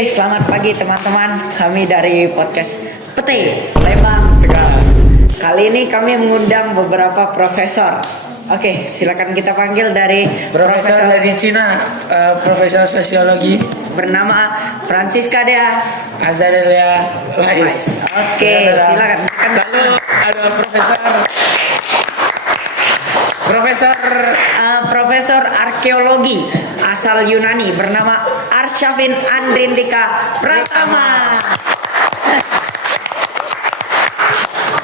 Oke, selamat pagi teman-teman. Kami dari podcast Pete Lembang Tegal. Kali ini kami mengundang beberapa profesor. Oke, silakan kita panggil dari Profesor dari Cina, Profesor Sosiologi bernama Francisca Dea Azarelia Lais. Oke, silakan. Lalu ada Profesor Arkeologi asal Yunani bernama Arsyafin Andrindika Pratama.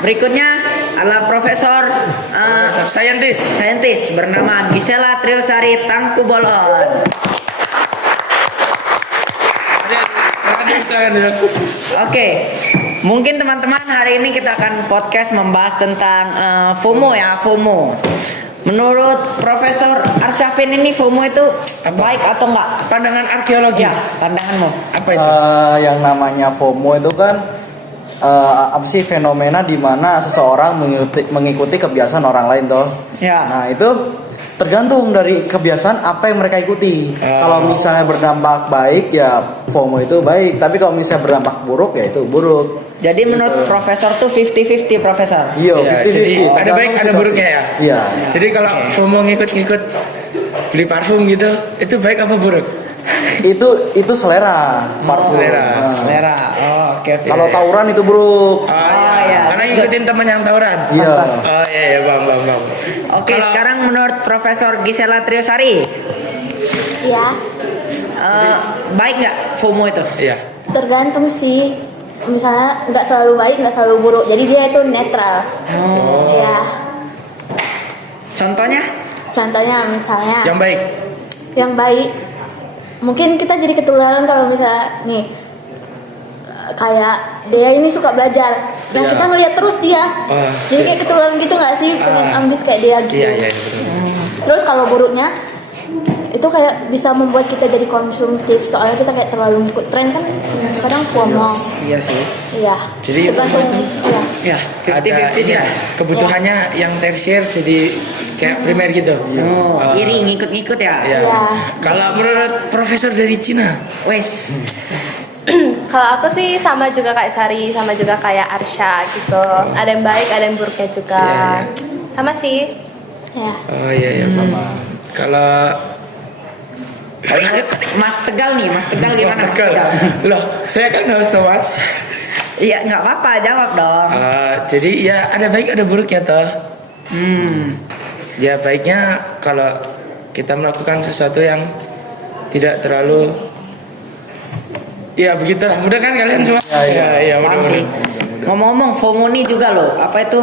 Berikutnya adalah Profesor Saintis bernama Gisela Triosari Tangkubolon. Oke, mungkin teman-teman hari ini kita akan podcast membahas tentang FOMO ya, FOMO. Menurut Profesor Arsyafin ini FOMO itu baik atau enggak? Pandangan arkeologi. Ya, pandanganmu. Apa itu? Yang namanya FOMO itu kan apa sih, fenomena di mana seseorang mengikuti kebiasaan orang lain toh. Ya. Nah, itu tergantung dari kebiasaan apa yang mereka ikuti. Kalau misalnya berdampak baik ya FOMO itu baik, tapi kalau misalnya berdampak buruk ya itu buruk. Jadi menurut Profesor tuh 50-50 Profesor. Iya, Ya, jadi ada baik ada buruknya ya. Iya. Jadi kalau FOMO ngikut-ngikut beli parfum gitu, itu baik apa buruk? Itu selera. Selera. Selera. Oh, oke. Kalau tawuran itu buruk. iya. Karena ngikutin teman yang tawuran. Iya. Oh iya, bang. Oke, sekarang menurut Profesor Gisela Triosari, Ya, baik nggak FOMO itu? Iya. tergantung sih. Misalnya nggak selalu baik, nggak selalu buruk. Jadi dia itu netral. Ya, Contohnya? contohnya misalnya Yang baik. yang baik, mungkin kita jadi ketularan kalau misalnya nih kayak dia ini suka belajar. Nah, Iya. kita ngeliat terus dia. Jadi kayak ketularan gitu nggak sih? Pengen ambis kayak dia gitu. Iya betul. Terus kalau buruknya itu kayak bisa membuat kita jadi konsumtif, soalnya kita kayak terlalu ngikut tren kan, kadang FOMO. Iya sih. Iya. Jadi tergantung. FOMO Iya. Ya, 50-50 juga. Kebutuhannya yang tersier jadi kayak primer gitu. Oh, iri ngikut-ngikut ya. Iya. Iya. Kalau menurut profesor dari Cina, Wes. Kalau aku sih sama juga kayak Sari, sama juga kayak Arsya gitu. Ada yang baik, ada yang buruknya juga. Iya. Sama sih. Ya. oh iya sama. Kalau Mas Tegal nih, Mas Tegal gimana? Mas Tegal, loh saya kan host tuh Mas. Iya, nggak apa-apa, jawab dong. Jadi ya ada baik ada buruknya toh. Ya baiknya kalau kita melakukan sesuatu yang tidak terlalu, ya begitulah. Mudah kan kalian semua? Iya Paham sih. Ngomong-ngomong FOMO nih juga loh. Apa itu?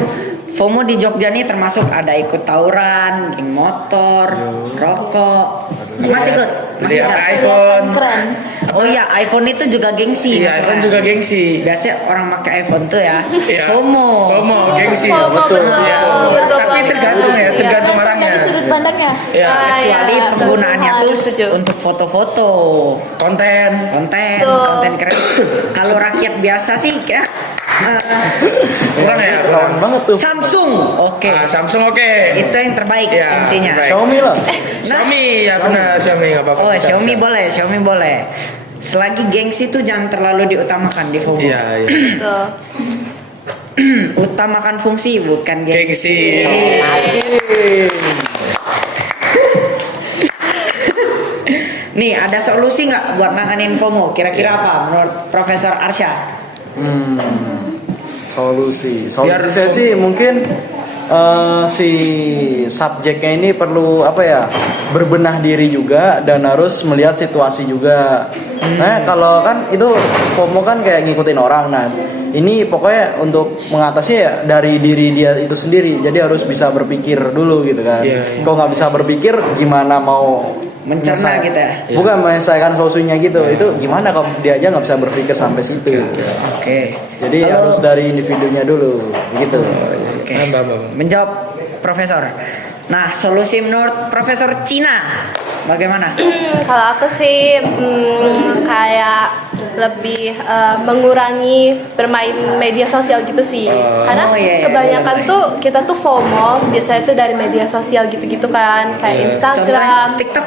FOMO di Jogja nih termasuk ada ikut tawuran, geng motor, rokok. Mas ikut? Mas Beli ikut? apa iPhone? Keren. Oh iya, iPhone itu juga gengsi. Iya maksudnya. iPhone juga gengsi. Biasanya orang pakai iPhone tuh ya. Iya. FOMO. Gengsi. FOMO, betul. Iya. Betul Tapi banget. tergantung ya, tergantung orangnya. Dari sudut pandangnya. Ya, Kecuali iya, penggunaannya betul. tuh Setuju. untuk foto-foto, konten. Betul. konten keren. Kalau rakyat biasa sih kayak Kurang ya, Keren banget tuh. Samsung. Oke. Samsung oke. Itu yang terbaik Ya, intinya. terbaik. Xiaomi lah. Xiaomi ya benar, Xiaomi nggak apa-apa. Oh, Bisa, Xiaomi bisa. boleh, Xiaomi boleh. Selagi gengsi tuh jangan terlalu diutamakan di FOMO. Iya. Betul. Utamakan fungsi bukan gengsi. Gengsi. Nih, ada solusi nggak buat nanganin FOMO? Kira-kira apa menurut Profesor Arsya? Solusi Biar saya sih mungkin si subjeknya ini perlu berbenah diri juga dan harus melihat situasi juga. Nah kalau kan itu FOMO kan kayak ngikutin orang. Nah ini pokoknya untuk mengatasi ya dari diri dia itu sendiri. Jadi harus bisa berpikir dulu gitu kan. Iya. Kalau nggak bisa berpikir gimana mau Mencerna menyelesaikan- gitu ya? Bukan menyelesaikan solusinya gitu. Itu gimana kalau dia aja nggak bisa berpikir sampai situ. Oke. Jadi Kalau- harus dari individunya dulu, gitu. Oke. Mbak. Menjawab Profesor. Nah, solusi menurut Profesor Cina. bagaimana? Kalau aku sih kayak lebih mengurangi bermain media sosial gitu sih. Karena Oh, iya, iya, kebanyakan boleh. tuh kita tuh FOMO biasanya tuh dari media sosial gitu-gitu kan, kayak Instagram, Contohnya TikTok.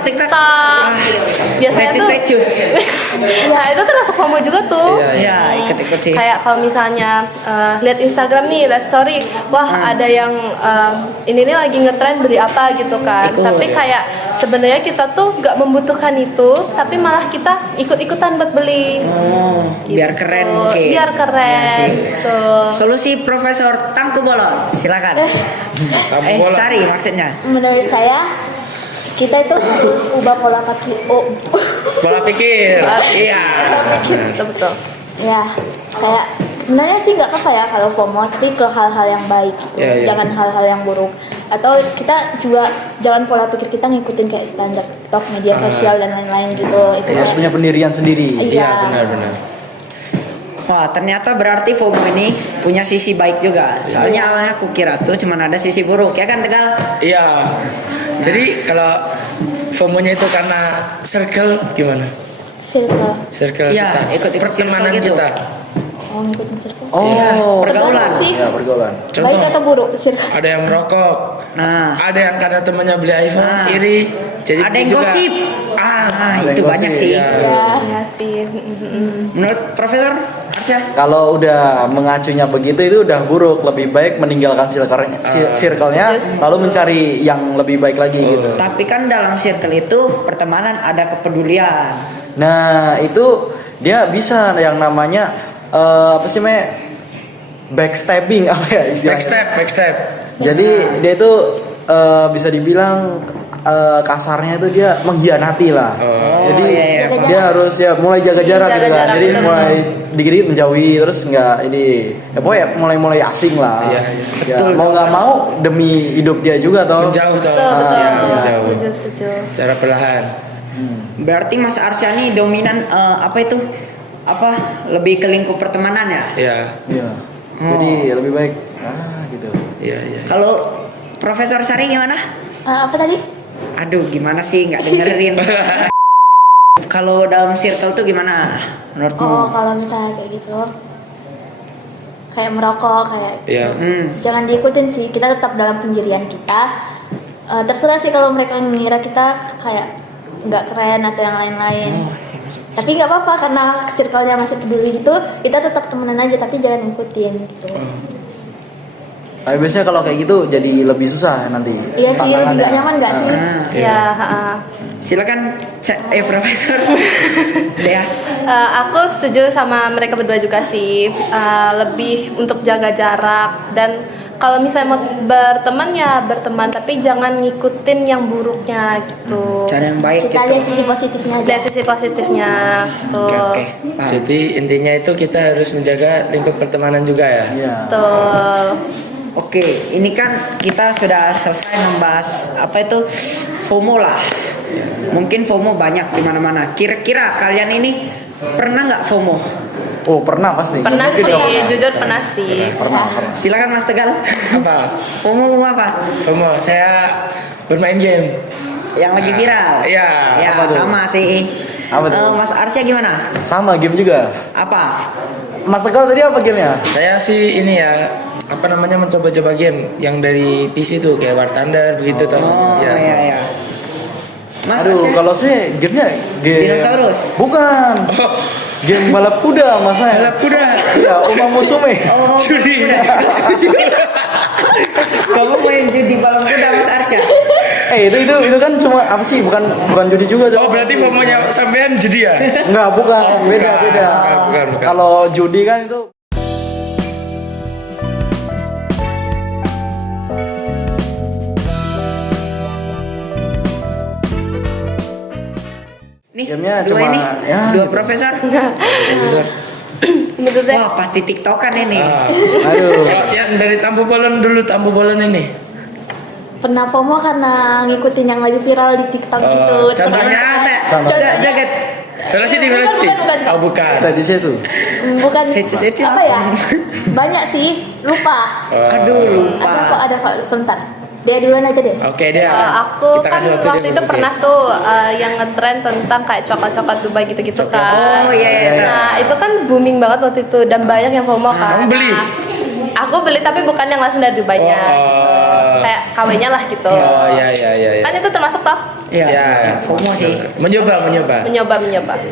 Biasanya tuh Specu. ya itu termasuk FOMO juga tuh. Iya, Ya, ikut-ikut sih. Kayak kalau misalnya lihat Instagram nih, lihat story, wah ada yang ini nih lagi ngetren beli apa gitu kan. Ikut, Tapi ya. kayak sebenarnya kita tuh nggak membutuhkan itu, tapi malah kita ikut-ikutan buat beli. Oh, biar Gitu. keren mungkin. Biar Iya keren. sih. Gitu. Solusi Profesor Tangku Bolon, silakan. Tangku Bolon. Sari maksudnya. Menurut saya kita itu harus ubah pola pikir. Pola pikir. Iya. Betul. Ya, kayak sebenarnya sih nggak apa-apa ya kalau FOMO, tapi ke hal-hal yang baik gitu. Iya, iya. Jangan hal-hal yang buruk. Atau kita juga jangan pola pikir kita ngikutin kayak standar TikTok, media sosial dan lain-lain gitu. Itu Harus punya pendirian sendiri. Iya, benar-benar. Wah, ternyata berarti FOMO ini punya sisi baik juga. Soalnya awalnya aku kira tuh cuma ada sisi buruk, ya kan Tegal? Iya. Jadi kalau FOMO-nya itu karena circle gimana? circle. Circle Iya, kita, ikut-ikut pertemanan circle gitu. kita. Oh, ngikutin circle. Oh, Iya, pergaulan. Tergantung sih. Ya, pergaulan. Contoh. Baik atau buruk circle. Ada yang merokok, Nah, ada yang karena temannya beli iPhone Nah. iri, jadi ada beli yang juga. gosip. Ah, Nah, ada itu yang banyak gosip, sih. ya. Iya sih. Menurut Profesor Arsya? Kalau udah mengacunya begitu itu udah buruk, lebih baik meninggalkan circle-nya Setuju. lalu mencari yang lebih baik lagi gitu. Tapi kan dalam circle itu pertemanan ada kepedulian. Nah, itu dia bisa yang namanya apa sih, backstabbing apa ya istilahnya. backstep. Jadi dia itu bisa dibilang kasarnya itu dia mengkhianati lah. Jadi iya, iya, paham. dia harus ya mulai jaga jarak Jaga gitu kan. jarak, Jadi betul, mulai dikit-dikit menjauhi terus nggak ini ya pokoknya mulai asing lah. Iya, Ya, Betul. mau nggak mau demi hidup dia juga toh. Menjauh toh. Betul. Ya, menjauh. Setuju. Cara perlahan. Berarti Mas Arsya ini dominan apa itu? Apa lebih ke lingkup pertemanan ya? Iya. Iya. Jadi lebih baik gitu. Iya. Kalau Profesor Sari gimana? Apa tadi? Aduh, gimana sih nggak dengerin? Kalau dalam circle tuh gimana menurutmu? Oh, kalau misalnya kayak gitu, kayak merokok, kayak Iya. jangan diikutin sih. Kita tetap dalam pendirian kita. Terserah sih kalau mereka ngira kita kayak nggak keren atau yang lain-lain. Tapi nggak apa-apa karena circle-nya masih peduli gitu. Kita tetap temenan aja, tapi jangan ikutin gitu. Tapi biasanya kalau kayak gitu jadi lebih susah nanti. Iya sih, lebih tantangannya. nggak nyaman nggak sih? Ya, Silakan Profesor. Dea. aku setuju sama mereka berdua juga sih. Lebih untuk jaga jarak dan kalau misalnya mau berteman ya berteman, tapi jangan ngikutin yang buruknya gitu. Cari yang baik Kita gitu. lihat sisi positifnya aja. Lihat sisi positifnya. Tuh. Oke. Paham. Jadi intinya itu kita harus menjaga lingkup pertemanan juga ya. Iya. Tuh. Oke, ini kan kita sudah selesai membahas apa itu FOMO lah. Mungkin FOMO banyak di mana-mana. Kira-kira kalian ini pernah nggak FOMO? Oh, pernah pasti. Pernah Mungkin sih, dong. jujur pernah sih. Pernah. Silakan Mas Tegal. Apa? FOMO apa? FOMO, saya bermain game. Yang lagi viral. Iya. Ya Apa tuh? sama sih. Apa tuh? Mas Arsya gimana? Sama game juga. Apa? Mas Tegal tadi apa gamenya? Saya sih ini ya, apa namanya, mencoba-coba game yang dari PC tuh kayak War Thunder begitu toh. Oh iya. Mas Aduh, Arsya? kalau saya gamenya game Dinosaurus? Bukan. Game balap kuda mas saya. Balap kuda. Iya, Uma Musume. Oh, Judi. kamu main judi balap kuda Mas Arsya? Itu kan cuma apa sih? Bukan judi juga dong. Oh, berarti FOMO-nya sampean judi ya? Enggak, bukan. Beda. Bukan. Kalau judi kan itu Nih, Gamenya dua cuma- ini, ya, dua gitu. Profesor. Profesor. Menurut saya Wah, pasti TikTokan ini. aduh. Kalau yang dari Tampu Bolen dulu, Tampu Bolen ini. Pernah FOMO karena ngikutin yang lagi viral di TikTok gitu. contohnya Contohnya jaget. Velocity. Bukan. Oh, bukan. Statusnya itu. Bukan Sece-sece apa ya? Banyak sih, lupa. Aduh, lupa. Ada kok sebentar. Dia duluan aja deh. Oke dia. Aku Kita kan kasih waktu dia itu berpikir. pernah tuh yang ngetren tentang kayak coklat-coklat Dubai gitu-gitu kan. Oh iya iya. Nah itu kan booming banget waktu itu dan banyak yang FOMO kan. Kamu beli? Nah, aku beli tapi bukan yang langsung dari Dubainya. Oh. Gitu. Kayak KW-nya lah gitu. Oh iya iya iya. Kan itu termasuk toh Iya. Ya, FOMO sih. Mencoba. mencoba.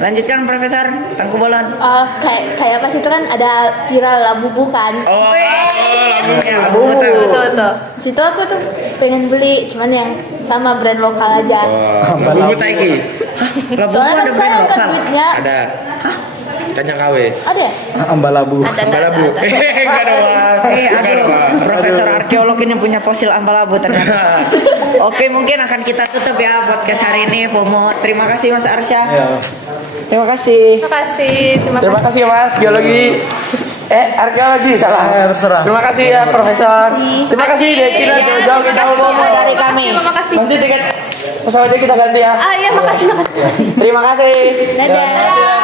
Lanjutkan Profesor Tangku Bolon. Kayak pas itu kan ada viral labubu kan. Oh, lagu Ya, Betul. Di situ aku tuh pengen beli, cuman yang sama brand lokal aja. lagu Taiki. Labu Soalnya ada kan saya brand angkat lokal. duitnya. Ada. Kacang KW. Ada ya? Ambalabu. Ambalabu. Enggak ada Mas. Aduh, Profesor arkeolog ini punya fosil ambalabu ternyata. Oke, mungkin akan kita tutup ya podcast hari ini FOMO. Terima kasih Mas Arsya. Ya. Terima kasih. Terima kasih. Terima kasih ya Mas, geologi. Arkeologi salah. Terserah. Terima kasih ya Profesor. Terima kasih dari Cina jauh-jauh kita FOMO dari kami. Terima kasih. Nanti tiket pesawatnya kita ganti ya. Iya makasih. Terima kasih. Dadah.